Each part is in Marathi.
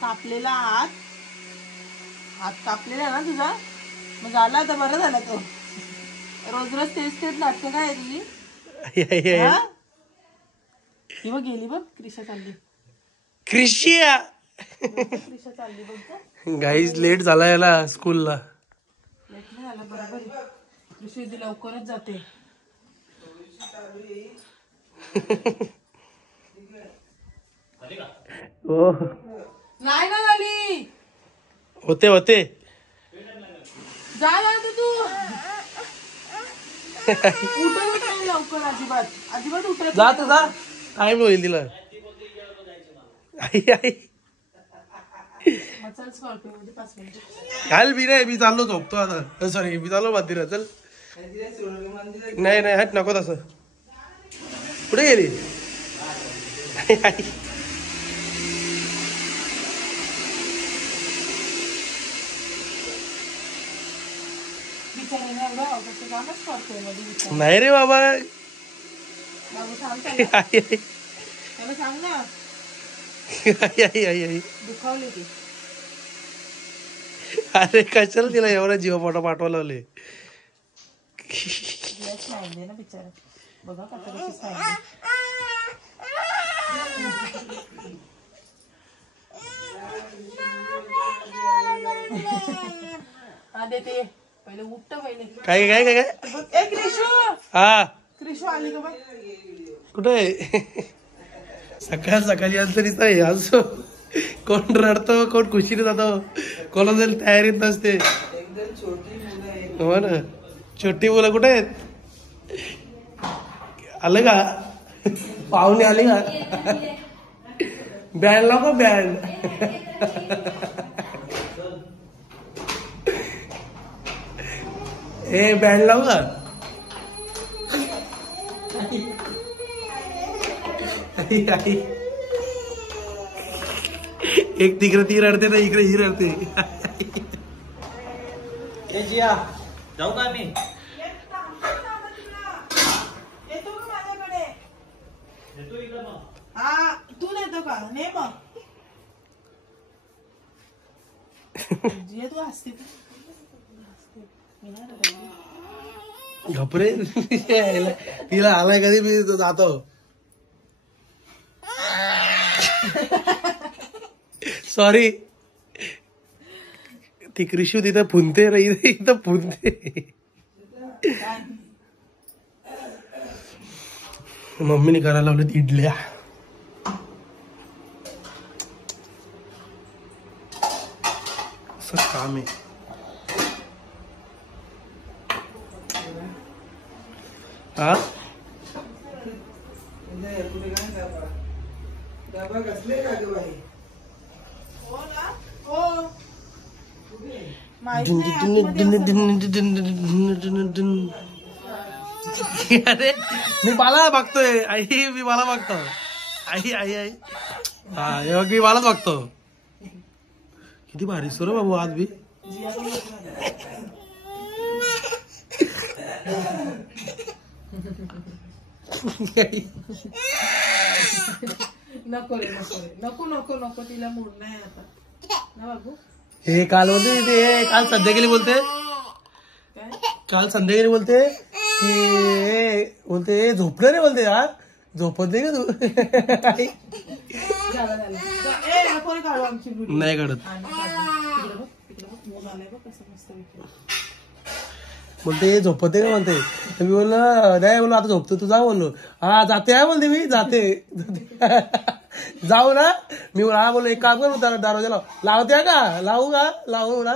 कापलेला हात कापलेला ना तुझा, मग झाला आता, बरं झाला तो. रोज रोज तेच नाटकं काय तुझी. ही बघ गेली बघ, क्रिशा चालली. क्रिशा चालली बघ. गाईज लेट झाला याला स्कूलला. लेट नाही झाला, बरोबर. क्रिशा इथे लवकरच जाते. नाही ना झाली. होते जा तू. उठत नाही लवकर, अजिबात उठत जा तू. जा, टाइम होईल तिला. घाल बी नाही, मी चाललो झोपतो आता. सॉरी, मी चाललो मंदिरा. चल. नाही हट, नको तसं. कुठे गेली. नाही रे बाबा. सांग ना. दुखावले की. अरे कशाला तिला एवढा जीवापोटा पाठवा लावले. ना बिचारा. बघा देते पहिले. उठत पहिले. काय काय काय काय. हा क्रिशू आली का बघ. कुठे. सकाळ सकाळी तरी असो. कोण रडतो, कोण खुशीने जातो, कोणाला तयारीत नसते. हो ना. छोटी मुलं कुठे आहेत. आलं का पाहुणे. आले का. बँड लाव का बँड. ए बँड लाव का. एक तिकडे ती रडते ना, इकडे ही रडते. जाऊ का मी. हा तू नेतो का. ने मग तू असते. घपरे. तिला आलाय कधी मी जातो. सॉरी. ती क्रिशू तिथं फुनते रे, इथं फुनते. मम्मीने करायला लावले इडल्या. असं काम आहे. हा अरे मी मला बघतोय. आई मी मला बघतो. आई आई आई. हा मी मलाच बघतो. किती भारी सर बाबू आज बी. नको रे नको नको नको. तिला मूड नाही आता ना बाबू. हे काल बोलते, काल संध्याकाळी बोलते, की झोपलं रे बोलते. हा झोपत नाही का तू. नाही काढत. बोलते झोपते का म्हणते. मी बोललो नाही, बोललो आता झोपतो तू. जा बोललो. हा जाते आहे बोलते. मी जाते जाऊ ना. मी हा बोललो एक काम कर, दरवाजा लावते का. लावू का. लावू ना.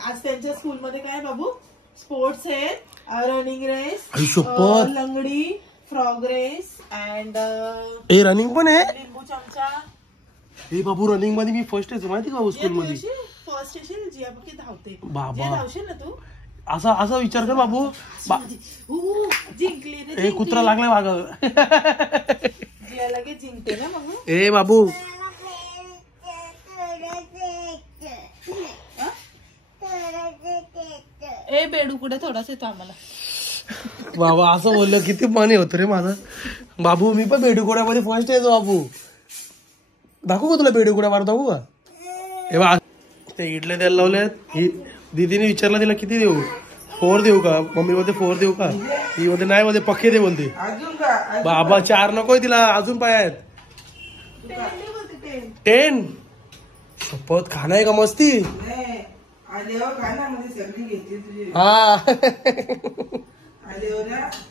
आज त्यांच्या स्कूलमध्ये काय बाबू स्पोर्ट्स आहे. रनिंग रेस, लंगडी, फ्रॉग रेस अँड रनिंग पण आहे. लिंबू चमचा. हे बाबू रनिंग मध्ये मी फर्स्ट आहे माहिती का स्कूल मध्ये. फर्स्ट येशील. जिया बघ धावते. बाबा धावशील ना तू. असा असा विचार कर बाबू. जिंकली. हे कुत्रा लागलाय माग. जिया लगेच जिंकते ना मग. ए बाबू. ए बेडू कुठे थोडासा येतो आम्हाला. बाबा असं बोललं किती मन होतं रे माझं. बाबू मी पण बेडूकोड्यामध्ये फर्स्ट येतो बाबू. दाखवू का तुला बेडूकोड्या मार दाखवू का? हे बा ते इडले द्यायला लावलेत. दीदीने विचारलं तिला किती देऊ, 4 देऊ का? मम्मी मध्ये 4 देऊ का? ही मध्ये नाही मध्ये पक्के दे बोलते. बाबा 4 नकोय तिला, अजून पाय आहेत. 10 शपथ खाणं आहे का मस्ती. हा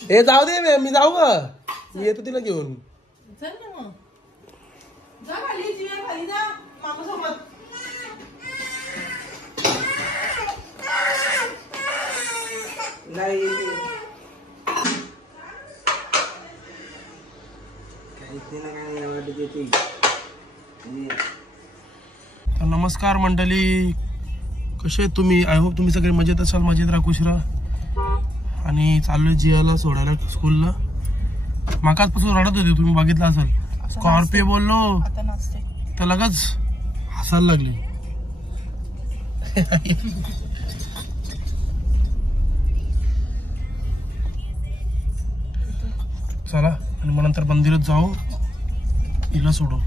हे जाऊ दे, मी जाऊ का? मी येतो तिला घेऊन. नमस्कार मंडळी, कसे आहेत तुम्ही? आय होप तुम्ही सगळे मजेत असाल. मजेत राहा, खुश राहा. आणि चाललोय जियाला सोडायला स्कूलला. मागासपासून रडत होते, तुम्ही बघितलं असाल. स्कॉर्पिओ बोललो तर लगेच हसायला लागली. चला आणि मग नंतर मंदिरात जाऊ, हिला सोडू.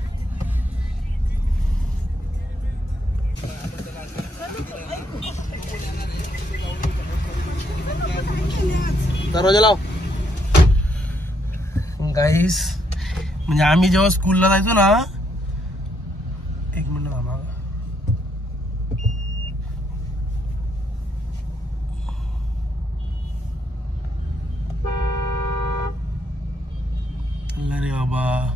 दरवाजा लाव. गाईस म्हणजे आम्ही जेव्हा स्कूलला जायचो ना, 1 मिनिट थांबा. अरे बाबा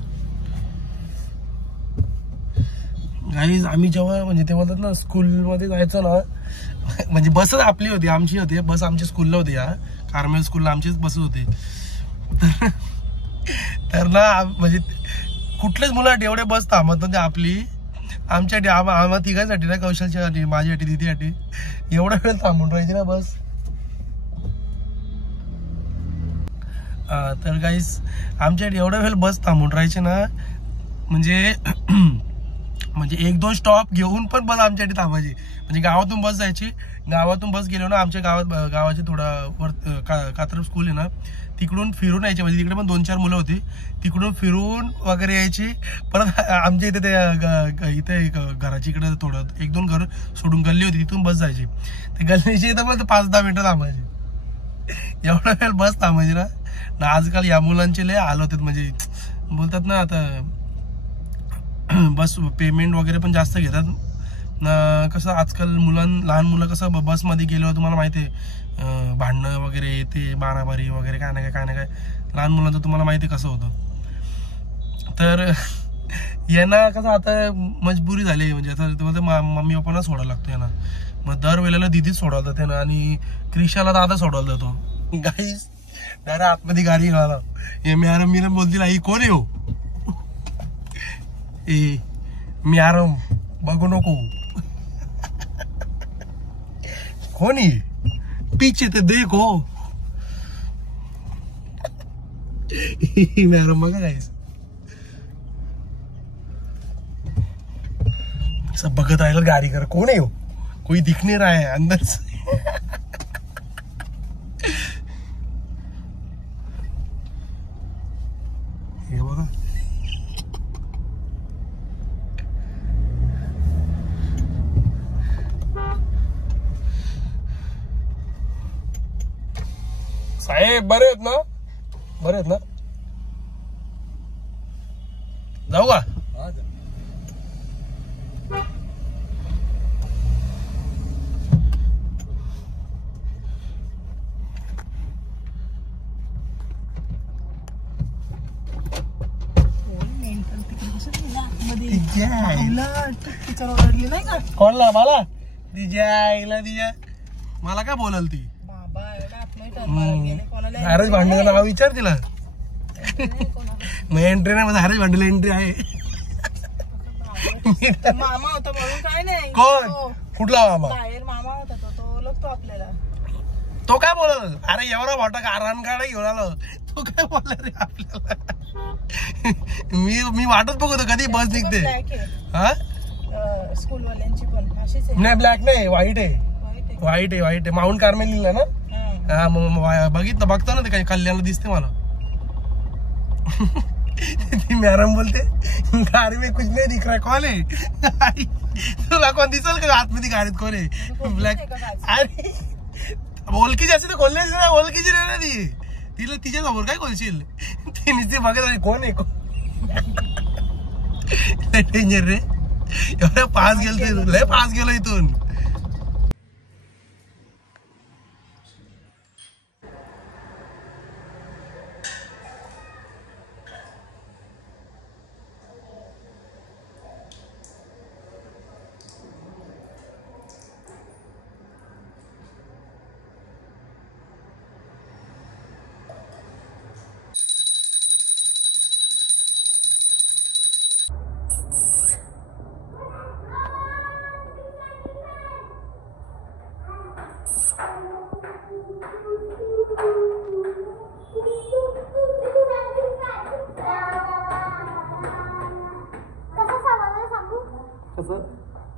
गाईज आम्ही जेव्हा म्हणजे ते म्हणतात ना स्कूलमध्ये जायचो ना, म्हणजे बसच आपली होती, आमची होती बस, आमच्या स्कूलला होती. या कार्मेल स्कूलला आमचीच बस होती. तर ना म्हणजे कुठलेच मुलं एवढे बस थांबत नव्हते आपली. आमच्यासाठी आम्हा तिघांसाठी ना, कौशलच्यासाठी, माझ्यासाठी, दिदीसाठी एवढा वेळ थांबून राहायची ना बस. तर गाईस आमच्यासाठी एवढा वेळ बस थांबून राहायची ना, म्हणजे 1-2 स्टॉप घेऊन पण बस आमच्यासाठी थांबायची. म्हणजे गावातून बस जायची, गावातून बस गेलो ना, आमच्या गावाचे थोडा वर कात्रप स्कूल आहे ना, तिकडून फिरून यायची. म्हणजे तिकडे पण 2-4 मुलं होती, तिकडून फिरून वगैरे यायची. परत आमच्या इथे ते इथे घराची इकडे थोडं 1-2 घर सोडून गल्ली होती, तिथून बस जायची. ते गल्लीची इथं पण 5-10 मिनिटं थांबायची. एवढा वेळ बस थांबायची ना. आजकाल या मुलांचे लय हाल होतात. म्हणजे बोलतात ना आता बस पेमेंट वगैरे पण जास्त घेतात ना. कसं आजकाल लहान मुलं कसं बसमध्ये गेल्यावर तुम्हाला माहिती आहे भांडणं वगैरे, ते मारामारी वगैरे काय ना काय लहान मुलांचं तुम्हाला माहिती कसं होतं. तर यांना कसं आता मजबुरी झाली. म्हणजे आता मम्मी पप्पांना सोडायला लागतो यांना. मग दरवेळेला दिदीच सोडवलं जाते ना, आणि क्रिशाला दादा सोडवला जातो. गाईस डायरेक्ट आतमध्ये गाडी घाला. हे मी बोलतील आई कोण आहे हो? ए मी आराम बघू नको, कोणी पीछे ते देखो. मॅरम बघा गाईस, सब बघत राहिला गाडी कर. कोण आहे हो? कोई दिख नहीं रहा है अंदर से. हे बघा साहेब, बरे आहेत ना? बरे आहेत ना? जाऊ का? कोणला? मला दिजा मला काय बोलाल ती? हॅरच भांडे नाव विचार तिला. मग एंट्री नाही, हॅरच भांडीला एंट्री आहे. मामा होता म्हणून काय नाही. कोण? कुठला मामा? बाहेर मामा होता तो ओळखतो आपल्याला. तो काय बोलल? अरे एवढा मोठा गारण गाडा घेऊन आलो, तो काय बोलला रे आपल्याला? मी वाटच बघतो कधी बस निघते. हा स्कूल वाल्यांची पण अशीच आहे. नाही, ब्लॅक नाही, व्हाईट आहे. व्हाईट आहे. माउंट कार्मेल लिहिला ना. हा मग बघितलं बघतो ना ते काही कल्याणला दिसते मला. ती मॅडम बोलते गाडी में कुछ नहीं दिख रहा, कौन है? तुला कोण दिसल का आतमध्ये गाडीत कोण आहे? ब्लॅक. अरे ओळखीची असेल तर कोल्हे ओळखीची नाही ना ती. तिला तिच्या समोर काय कोणशील? ती नुसती बघत आली कोण आहे कोण. डेंजर रे. एवढं पास गेलो, लय पास गेलो इथून.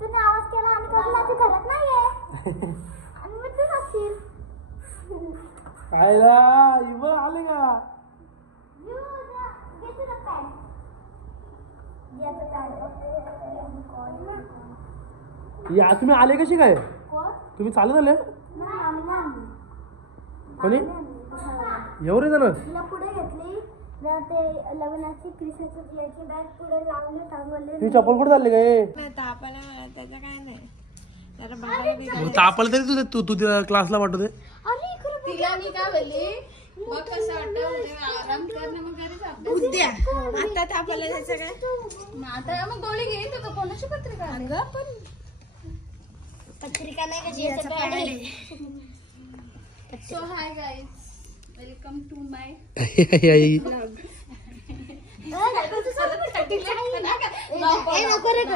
तुम्ही आवाज केला आणि कधी घरात नाहीये आणि मग ते नसतील आले का या तुम्ही आले कशी काय? तुम्ही चालत आले कोणी एवढे जण पुढे घेतली ते लग्नाची क्रिसमसची याची बॅग पुढे लावली टांगवली. तुम्ही चप्पल कुठे चालले काय? तापाला त्याचं काय नाही तापाला तरी तू क्लासला पाठवते. तिला मी काय बोलली मग कसं वाटतं आराम कर ना मग घरी उद्या आता तापाला जायचं काय आता मग गोळी घेत होतो. कोणाची पत्रिका अगं पण पत्रिका नाही कशी so hi guys welcome to my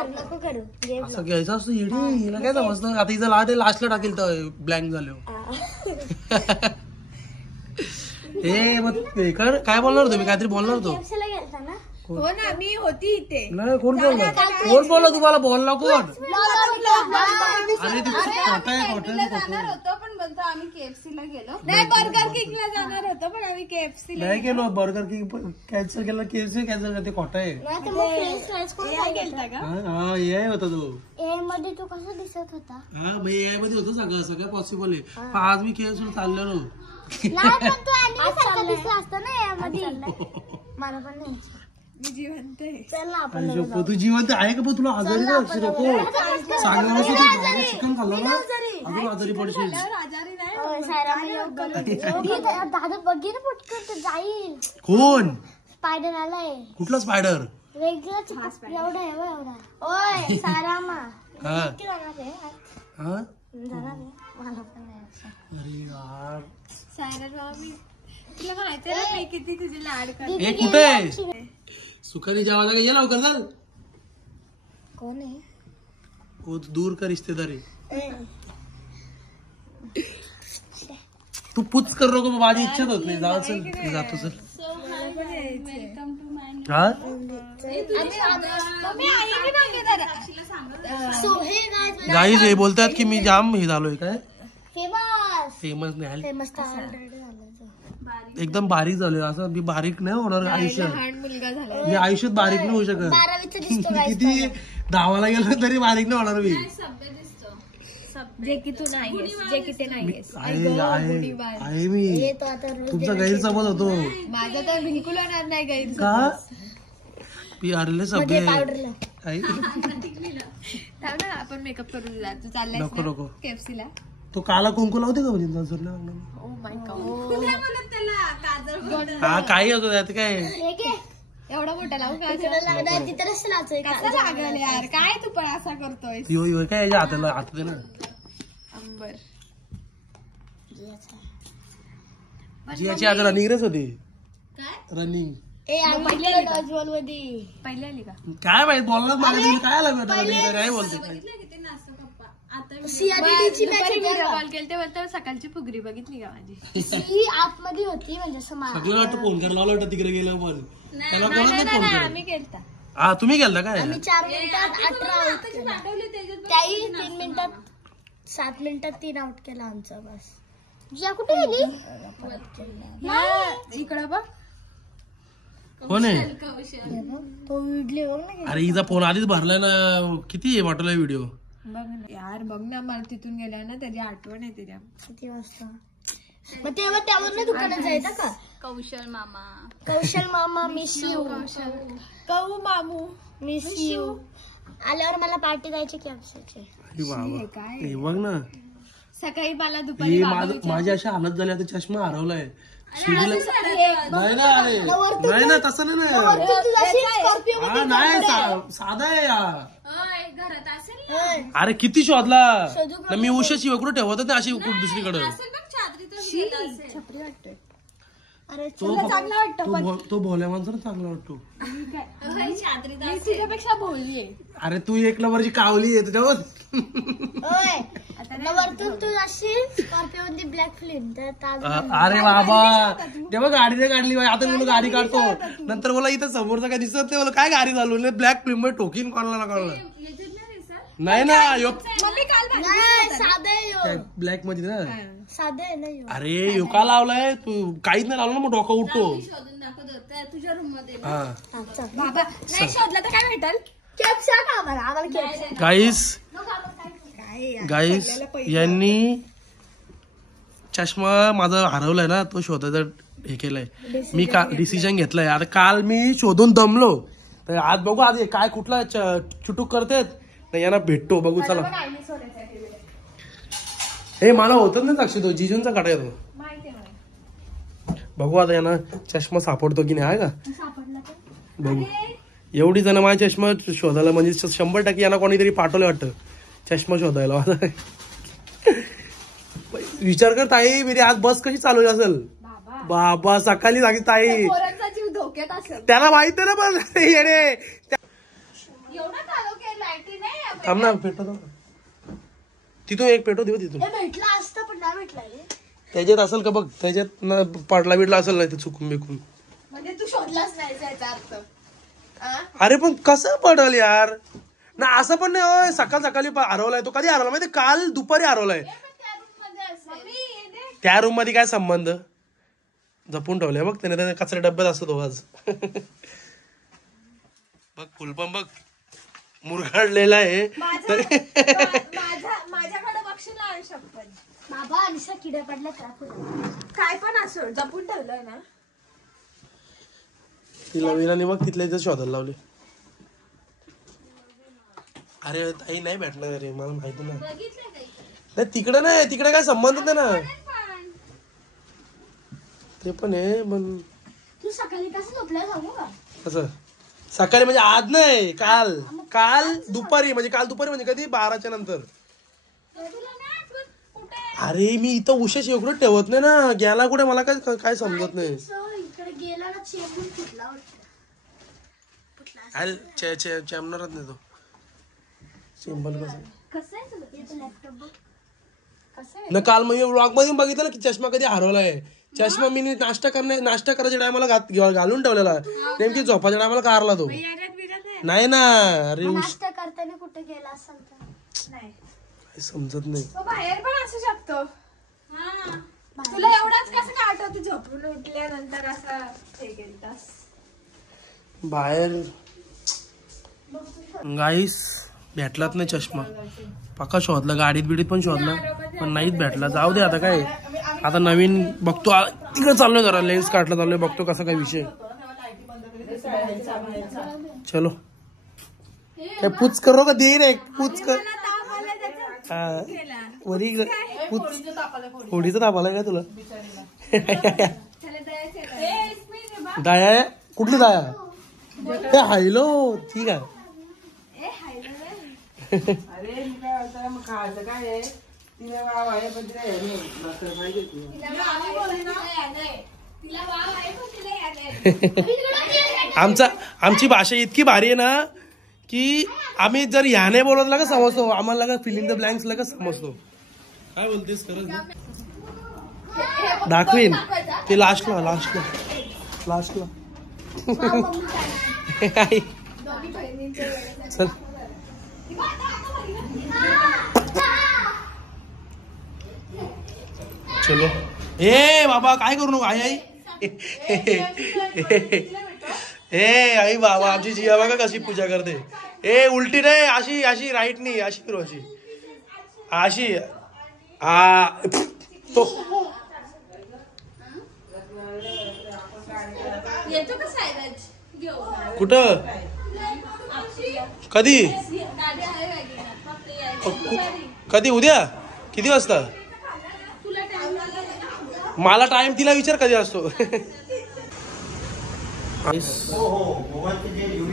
नको करू असं घ्यायचं असतं येडी. हिला काय समजतं आता हिचं लास्टला टाकेल तर ब्लँक झालं. हे मग काय बोलणार होतो मी? काहीतरी बोलणार होतो. हो ना मी होती इथे. नाही कोण बोलला? कोण बोलला तुम्हाला? बोलला कोण? अरे जाणार होतो पण बोलतो आम्ही KFC ला गेलो. नाही बर्गर किंग ला जाणार होतो पण आम्ही KFC ला नाही गेलो. बर्गर किंग कॅन्सल केलं, KFC कॅन्सल करते. खोटं आहे. हा ए होता तो. ए मध्ये तू कसं दिसत होता? हा भाई ए मध्ये होतो सगळं पॉसिबल आहे. आज मी KFC ला चाललेलो. मला पण नाही मी जिवंत आहे. चल ना आपण तू जिवंत आहे का? तुला आजारी नको सांगणार चिकन खाल्लं ना अजून आजारी पडशील. दादा बघी ना पटकन जाईल. कोण? स्पायडर आलाय. कुठला स्पायडर? वेगळा एवढा एवढा. ओय सारामा हा हा मला पण नाही. अरे यार सायरा मी तुला माहिती आहे मी किती तुझे लाड करते. हे कुठे सुखानी जेवायला का? ये लवकर चल. कोण आहे? वो दूर का रिश्तेदार आहे. तू पुच कर नको माझी इच्छा होत नाही. जाऊ चल जातो चल. हा गाईज हे बोलतात की मी जाम हे झालोय. काय फेमस नाही एकदम बारीक झालोय. असं मी बारीक नाही होणार आयुष्यात. मी आयुष्यात बारीक नाही होऊ शकत. किती धावाला गेलो तरी बारीक नाही होणार मी. जे की तू नाहीयेस, जे की ते नाहीयेस. आहे मी. तुमचा गैरसमज होतो. माझा तर बिलकुल होणार नाही गैरसमज. का पी आरले सगळे आपण मेकअप करून जा. तू चाललाय नको नको KFC ला. तो काला कुंकू लावते का? हा काही असं काय एवढा मोठा लावू का? लागल यार काय तू पण असा करतोय. यो काय याच्या हाताला हात दे ना. अंबर जियाची आज रनिंग रेस होती. रनिंग पहिली आली का? काय माहित बोलणार मला काय लागलं काय बोलते. कॉल केलं तेव्हा सकाळची फुगरी बघितली का माझी? आतमध्ये होती म्हणजे सगळं वाटतं फोन करायला वाटतं तिकडे गेलं पण त्याला आम्ही केलता. हा तुम्ही गेलता काय? 4 मिनिटात 18 त्याही 3 मिनिटात 7 मिनिटात 3 आउट केला आमचा बस. कुठे गेली इकडं बघ कोण आहे तो व्हिडिओ अरे हिचा फोन आधीच भरलाय ना किती वाटलाय व्हिडिओ बघ ना यार बघ ना मला तिथून गेल्या ना त्याची आठवण आहे त्याच्या किती वाजता मग तेव्हा त्यावर दुकानात जायचं का कौशल मामा मिस यू कौ मामू मिस यू आल्यावर मला पार्टी द्यायची की आमच्याची हे बघ ना सकाळी मला दुपारी माझी अशी हालत झाली आता चष्मा हरवलाय नाही ना अरे नाही ना तसं नाही साधा आहे घरात असेल अरे किती शोधला मी उशाची वकडू ठेवत ना अशी दुसरीकडे तो भोल्या माणसाला चांगला वाटतो तुझ्यापेक्षा बोलली अरे तू एक नंबरची कावली आहे त्याच्यावर वरतून तू जाशील स्कॉर्पिओ ब्लॅक फिल्म अरे बाबा तेव्हा गाडीने काढली आता मी गाडी काढतो नंतर मला इथं समोरचं काय दिसत नाही मला काय गाडी चालवली ब्लॅक फिल्म मध्ये ठोकीन कोणाला कळलं नाही ना ब्लॅक मध्ये ना साधे अरे यो का लावलाय तू काहीच नाही लावलं ना मग डोकं उठतो तुझ्या रूम मध्ये बाबा नाही शोधलं तर काय भेटल केक सांग आम्हाला गाईस यांनी चष्मा माझा हरवलाय ना तो शोधायचा हे केलंय मी का डिसिजन घेतलाय आता काल मी शोधून दमलो तर आज बघू आज काय कुठला चुटूक करतेत नाही यांना भेटतो बघू चला हे मला होतच नाही साक्षी तो जिजूंचा काढा येतो बघू आता यांना चष्मा सापडतो की नाही आहे का बघू एवढी जण माझा चष्मा शोधायला म्हणजे 100% यांना कोणीतरी पाठवलं वाटतं चष्मा शोधायला विचार कर ताई मेरी आज बस कशी चालवली असेल बाबा सकाळी सांगितलं ताई त्याला माहित आहे ना पण येणे थांब ना पेटो तिथून एक पेटो देऊ तिथून त्याच्यात असेल का बघ त्याच्यात पाडला बिडला असेल नाही ते चुकून बिकून म्हणजे तू शोधलाच नाही याचा अर्थ अरे पण कसं पडल यार ना असं पण नाही सकाळी हरवलाय तो कधी हरवला माहिती काल दुपारी हरवलाय त्या रूम मध्ये काय संबंध जपून ठेवलाय बघ त्याने कचऱ्या डब्यात असतो तो आज बघ फुलपंप बघ मुरगाडलेला आहे माझ्याकडे बक्षीस लावू शकतो बाबा निशा किड्या पडल्या काय पण असो जपून ठेवलंय ना तिला विनाने बघ तिथल्या इथं शोधायला लावले अरे ताई नाही भेटणार अरे मला माहिती नाही तिकडे नाही तिकडे काय संबंध नाही ना ते पण आहे पण तू सकाळी कसं झोपला सांगू का कसं सकाळी म्हणजे आज नाही काल दुपारी म्हणजे कधी 12च्या नंतर अरे मी इथं उशाशी एवढं ठेवत नाही ना गेला कुठे मला काय समजत नाही चेमणारच नाही तो सिंपल कसं काल मी व्लॉग मध्ये बघितलं ना की चष्मा कधी हरवलाय चष्मा मी नाश्ता करायच्या टायमाला घालून ठेवलेला नेमकी झोपाच्या टायमाला कारला तो नाही ना अरे नाश्ता करताना कुठे गेला असेल नाही समजत नाही बाहेर पण असू शकतो तुला एवढंच कसं काय आठवतं झोपून उठल्यानंतर असं हे केलंस बाहेर गाईस भेटलाच नाही चष्मा पक्का शोधला गाडीत बिडीत पण शोधला पण नाहीच भेटला जाऊ दे आता काय आता नवीन बघतो तिकडे चाललोय जरा लेन्स काढला चाललोय बघतो कसा काय विषय चलो काय पूछ करो का दे रे पूछ कर वरी होडीचा ताप आलाय का तुला दाया कुठली दाया हे हायलो ठीक आहे आमची भाषा इतकी भारी आहे ना की आम्ही जर ह्याने बोलत का समजतो आम्हाला का फिलिंग द ब्लँक्स का समजतो काय बोलतेस खरंच दाखवीन ते लास्टला चल चलो ए बाबा काय करू नको आई आई ए आई बाबा आमची जिया बघा कशी पूजा करते. ए उलटी नाही अशी अशी राईट नाही अशी करू अशी अशी तो कुठं कधी कधी उद्या किती वाजता मला टाइम तिला विचार कधी असतो.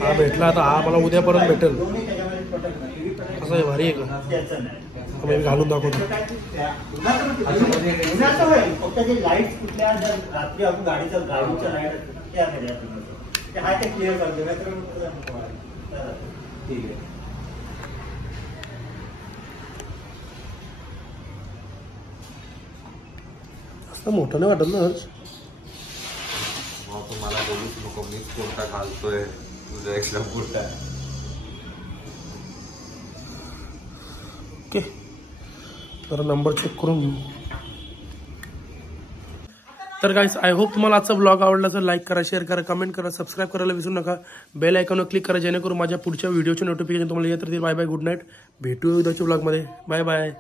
हा भेटला आता हा मला उद्यापर्यंत भेटेल असं आहे. भारी आहे का मी घालून दाखवतो. असं मोठं नाही वाटत ना हर्ष. तुम्हाला बोलूच नको मीच कोणता घालतोय तुझा एक्स्ट्रा कुर्ता. ओके तर नंबर चेक करून घेऊ. तर गाईस आय होप तुम्हाला आजचा ब्लॉग आवडला तर लाईक करा, शेअर करा, कमेंट करा, सबस्क्राईब करायला विसरू नका. बेल आयकॉनवर क्लिक करा जेणेकरून माझ्या पुढच्या व्हिडिओचे नोटिफिकेशन तुम्हाला येत राहतील. Bye bye, good night. भेटू उद्याच्या ब्लॉगमध्ये. Bye bye.